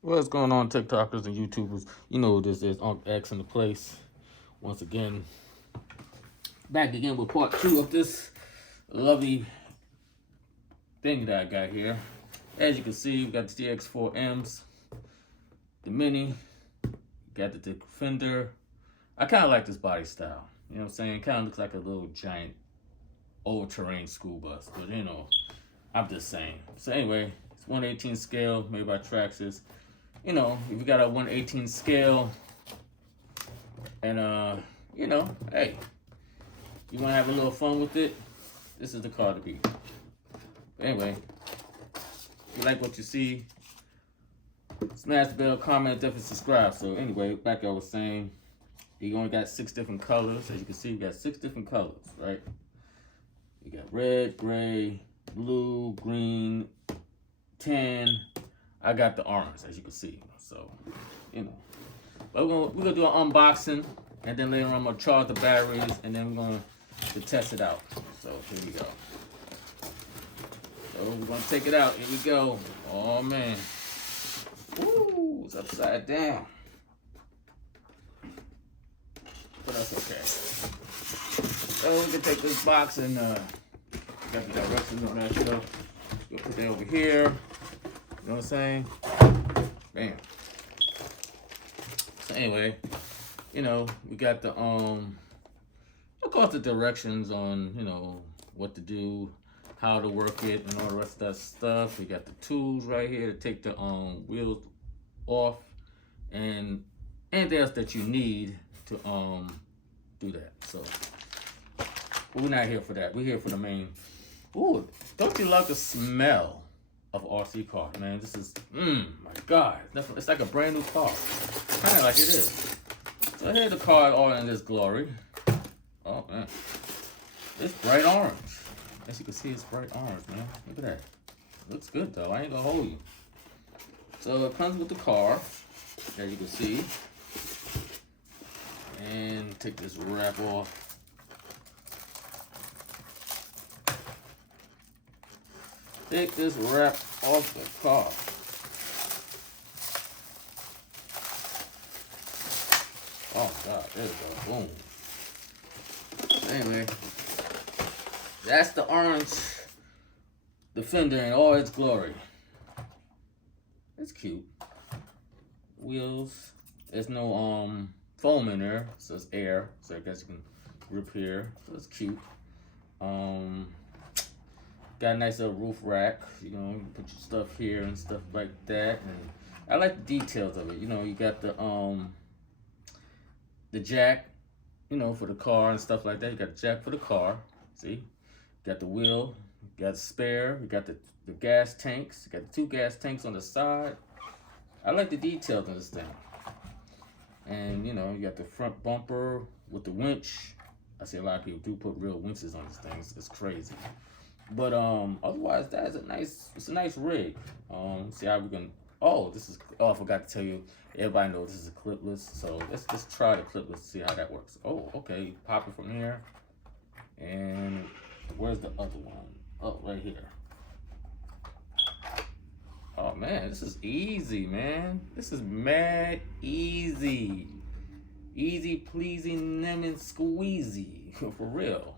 What's going on, TikTokers and YouTubers? You know who this is, Uncle X in the place. Once again, back again with part 2 of this lovely thing that I got here. As you can see, we got the TRX4Ms, the Mini, got the Defender. I kind of like this body style. You know what I'm saying? Kind of looks like a little giant all-terrain school bus. But you know, I'm just saying. So anyway, it's 1/18 scale made by Traxxas. You know, if you got a 1/18 scale, and you know, hey, you want to have a little fun with it, this is the car to be. But anyway, if you like what you see, smash the bell, comment, definitely subscribe. So anyway, like I was saying, you only got 6 different colors. As you can see, you got 6 different colors, right? You got red, gray, blue, green, tan. I got the orange, as you can see. So, you know. But we're gonna do an unboxing, and then later on I'm gonna charge the batteries, and then we're gonna test it out. So here we go. So we're gonna take it out. Here we go. Oh man. Ooh, it's upside down. But that's okay. So we can take this box and got the directions on that stuff. We'll put that over here. You know what I'm saying? Bam. So anyway, you know, we got the of course the directions on, you know, what to do, how to work it, and all the rest of that stuff. We got the tools right here to take the wheels off, and anything else that you need to do that. So but we're not here for that. We're here for the main. Ooh, don't you love the smell of RC car, man? This is my God, it's like a brand new car, kind of like it is. So here's the car all in this glory. Oh man, it's bright orange. As you can see, it's bright orange, man. Look at that. Looks good though. I ain't gonna hold you. So it comes with the car, as you can see. And take this wrap off. Take this wrap off the car. Oh God, there we go. Boom. Anyway, that's the orange Defender in all its glory. It's cute. Wheels. There's no foam in there, so it's air. So I guess you can grip here. So it's cute. Got a nice little roof rack. You know, you can put your stuff here and stuff like that. And I like the details of it. You know, you got the jack, you know, for the car and stuff like that. You got the jack for the car. See? You got the wheel. You got the spare. You got the gas tanks. You got the 2 gas tanks on the side. I like the details on this thing. And, you know, you got the front bumper with the winch. I see a lot of people do put real winches on this thing. It's crazy. But otherwise, it's a nice rig. See how we can. Oh, I forgot to tell you. Everybody knows this is a clipless, so let's just try the clipless to see how that works. Oh, okay. You pop it from here, and where's the other one? Oh, right here. Oh man, this is easy, man. This is mad easy. Easy pleasing, lemon squeezy for real.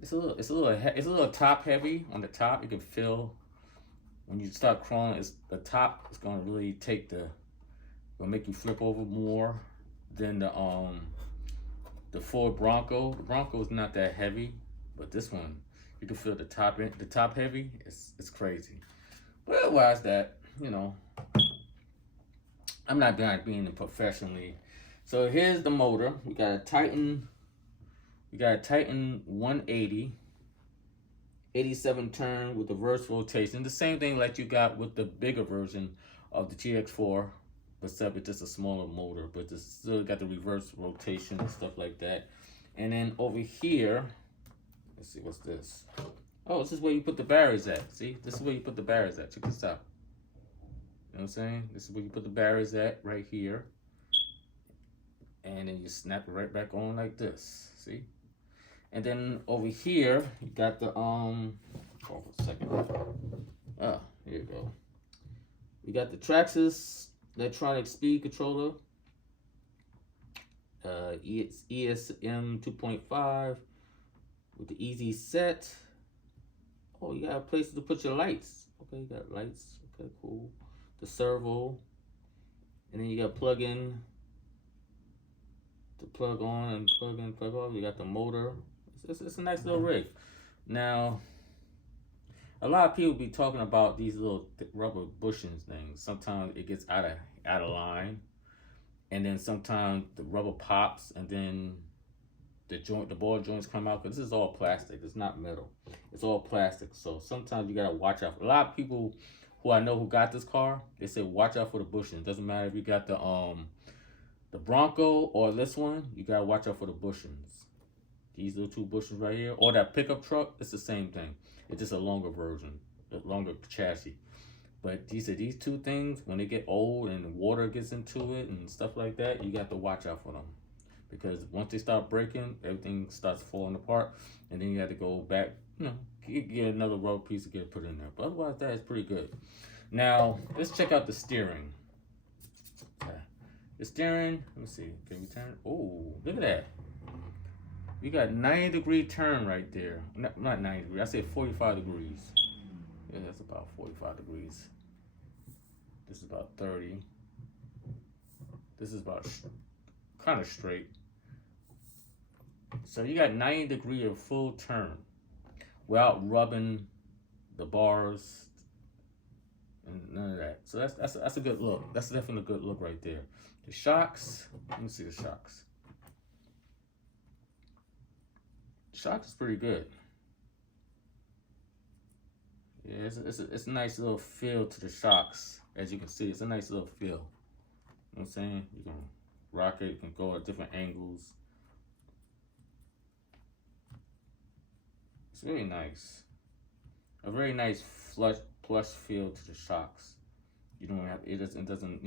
It's a little top heavy on the top. You can feel when you start crawling. The top is gonna really gonna make you flip over more than the Ford Bronco. The Bronco is not that heavy, but this one you can feel the top heavy. It's crazy. But otherwise, that you know, I'm not being professionally. So here's the motor. We got a Titan 180, 87 turn with reverse rotation. The same thing like you got with the bigger version of the TX4, except it's just a smaller motor, but it's still got the reverse rotation and stuff like that. And then over here, let's see, what's this? Oh, this is where you put the barriers at. See, this is where you put the barriers at. Check this out. You know what I'm saying? This is where you put the barriers at, right here. And then you snap it right back on like this. See? And then over here, you got the hold on a second. Oh, here you go. We got the Traxxas electronic speed controller. It's ESM 2.5 with the easy set. Oh, you got a place to put your lights. Okay, you got lights. Okay, cool. The servo. And then you got plug in to plug on and plug in, plug off. You got the motor. It's a nice little rig. Now, a lot of people be talking about these little rubber bushings things. Sometimes it gets out of line, and then sometimes the rubber pops, and then the ball joints come out. Because this is all plastic. It's not metal. It's all plastic. So sometimes you gotta watch out. A lot of people who I know who got this car, they say watch out for the bushings. It doesn't matter if you got the Bronco or this one, you gotta watch out for the bushings. These little two bushings right here, or that pickup truck, it's the same thing. It's just a longer version, a longer chassis. But these two things, when they get old and the water gets into it and stuff like that, you got to watch out for them. Because once they start breaking, everything starts falling apart, and then you have to go back, get another rubber piece to get put in there. But otherwise, that is pretty good. Now, let's check out the steering. Okay. The steering, let me see, can we turn? Oh, look at that. You got 90-degree turn right there. Not 90 degrees, I said 45 degrees. Yeah, that's about 45 degrees. This is about 30. This is about kind of straight. So you got 90-degree of full turn without rubbing the bars and none of that. So that's a good look. That's definitely a good look right there. The shocks, let me see the shocks. Shock is pretty good. Yeah, it's a nice little feel to the shocks. As you can see, it's a nice little feel. You know what I'm saying? You can rock it, you can go at different angles. It's really nice. A very nice plush feel to the shocks. You don't have it doesn't,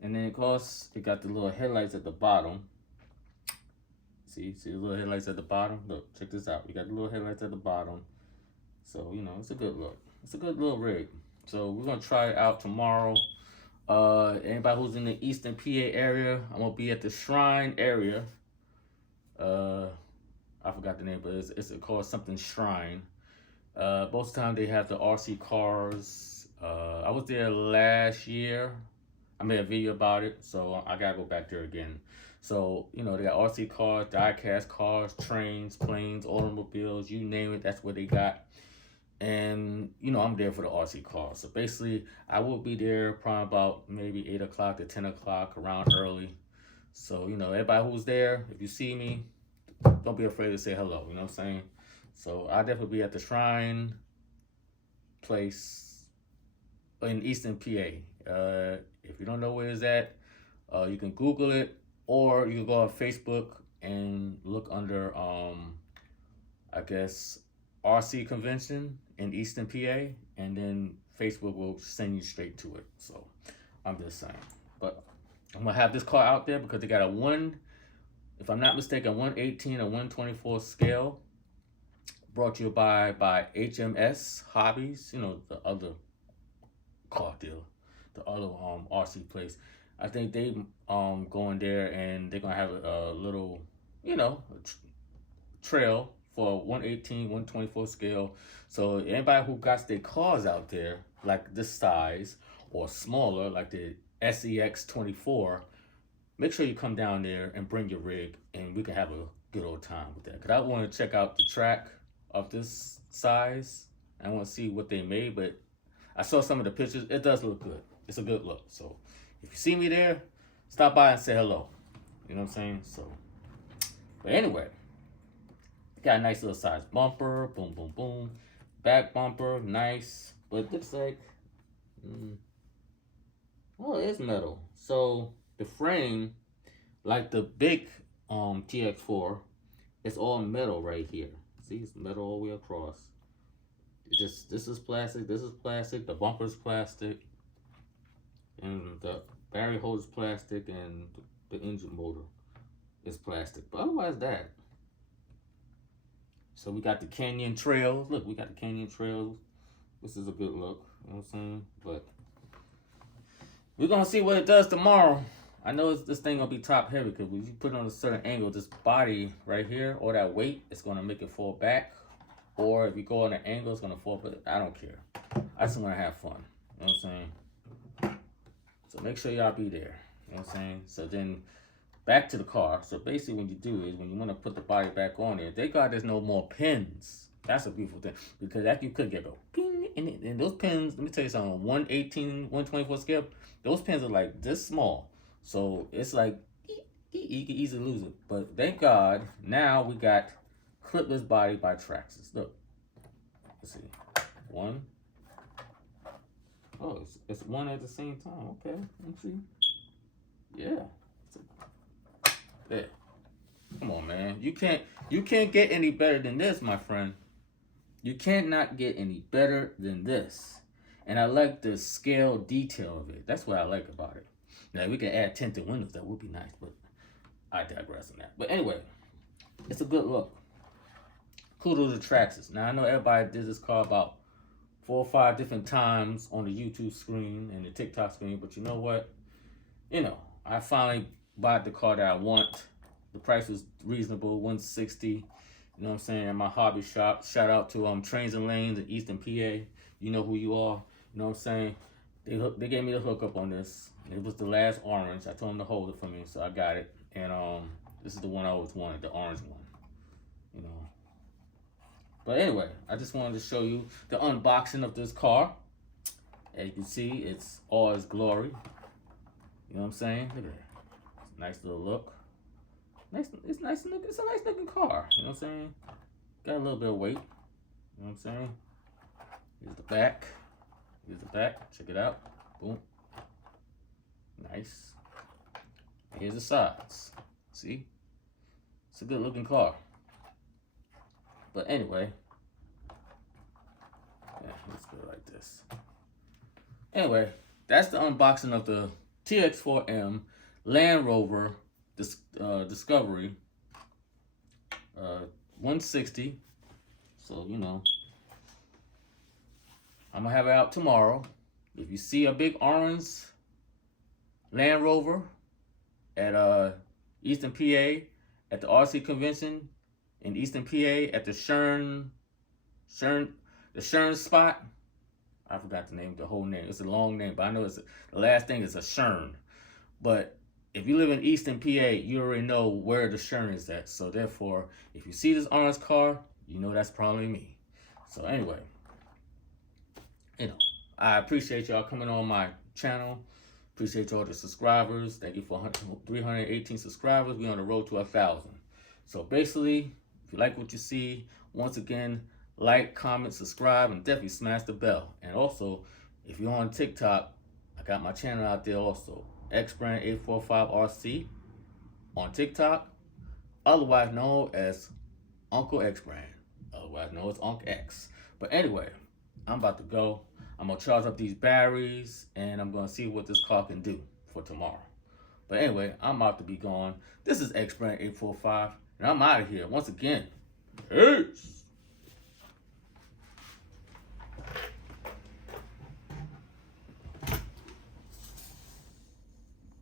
And then of course it got the little headlights at the bottom. See the little headlights at the bottom? Look, check this out. We got the little headlights at the bottom. So, it's a good look. It's a good little rig. So, we're going to try it out tomorrow. Anybody who's in the Eastern PA area, I'm going to be at the Shrine area. I forgot the name, but it's called something Shrine. Most of the time, they have the RC cars. I was there last year. I made a video about it, so I got to go back there again. So, they got RC cars, die-cast cars, trains, planes, automobiles, you name it, that's what they got. And, I'm there for the RC cars. So, basically, I will be there probably about maybe 8 o'clock to 10 o'clock, around early. So, everybody who's there, if you see me, don't be afraid to say hello, you know what I'm saying? So, I'll definitely be at the Shrine place in Eastern PA. If you don't know where it's at, you can Google it. Or you can go on Facebook and look under, I guess, RC Convention in Eastern PA, and then Facebook will send you straight to it. So I'm just saying. But I'm going to have this car out there because they got if I'm not mistaken, 118 or 124 scale. Brought to you by HMS Hobbies, the other car dealer, the other RC place. I think they going there and they're gonna have a little, trail for 118, 124 scale. So anybody who got their cars out there like this size or smaller, like the SEX 24, make sure you come down there and bring your rig, and we can have a good old time with that. Cause I want to check out the track of this size. I want to see what they made, but I saw some of the pictures. It does look good. It's a good look. So if you see me there, stop by and say hello. You know what I'm saying? So, but anyway, got a nice little size bumper. Boom, boom, boom. Back bumper, nice. But it looks like, oh, it is metal. So the frame, like the big TX4, it's all metal right here. See, it's metal all the way across. This is plastic. This is plastic. The bumper is plastic. And the battery hose is plastic, and the engine motor is plastic. But otherwise that. So we got the canyon trails. Look, we got the canyon trails This is a good look. You know what I'm saying? But we're gonna see what it does tomorrow. I know this thing gonna be top heavy because when you put it on a certain angle, this body right here, or that weight, it's gonna make it fall back. Or if you go on an angle, it's gonna fall. But I don't care. I just wanna have fun. You know what I'm saying? So make sure y'all be there. You know what I'm saying? So then back to the car. So basically what you do is when you want to put the body back on there, thank God there's no more pins. That's a beautiful thing. Because that you could get a ping, and those pins, let me tell you something, 118, 124 scale, those pins are like this small. So it's like, you can easily lose it. But thank God, now we got clipless body by Traxxas. Look. Let's see. One. Oh, it's one at the same time. Okay, let's see. Yeah. There. Come on, man. You can't get any better than this, my friend. You cannot get any better than this. And I like the scale detail of it. That's what I like about it. Now, we can add tinted windows. That would be nice, but I digress on that. But anyway, it's a good look. Kudos to Traxxas. Now, I know everybody did this car about 4 or 5 different times on the YouTube screen and the TikTok screen, but you know what? You know, I finally bought the car that I want. The price was reasonable, $160. You know what I'm saying? At my hobby shop. Shout out to Trains and Lanes in Eastern PA. You know who you are. You know what I'm saying? They gave me the hookup on this. It was the last orange. I told them to hold it for me, so I got it. And this is the one I always wanted, the orange one. You know. But anyway, I just wanted to show you the unboxing of this car. As you can see, it's all its glory. You know what I'm saying? Look at that. Nice little look. It's nice looking. It's a nice looking car. You know what I'm saying? Got a little bit of weight. You know what I'm saying? Here's the back. Here's the back. Check it out. Boom. Nice. And here's the sides. See? It's a good looking car. But anyway. Yeah, let's go like this. Anyway, that's the unboxing of the TRX4m Land Rover Discovery 160. So, you know, I'm gonna have it out tomorrow. If you see a big orange Land Rover at Eastern PA at the RC convention in Eastern PA at the Shern spot. I forgot the name, the whole name. It's a long name, but I know the last thing is a Shern. But if you live in Eastern PA, you already know where the Shern is at. So therefore, if you see this orange car, you know that's probably me. So anyway, you know, I appreciate y'all coming on my channel. Appreciate all the subscribers. Thank you for 318 subscribers. We're on the road to 1,000. So basically, if you like what you see, once again, like, comment, subscribe, and definitely smash the bell. And also, if you're on TikTok, I got my channel out there also. XBrand845RC on TikTok, otherwise known as Uncle X Brand, otherwise known as Unc X. But anyway, I'm about to go. I'm gonna charge up these batteries and I'm gonna see what this car can do for tomorrow. But anyway, I'm about to be gone. This is XBrand845 and I'm out of here. Once again, peace.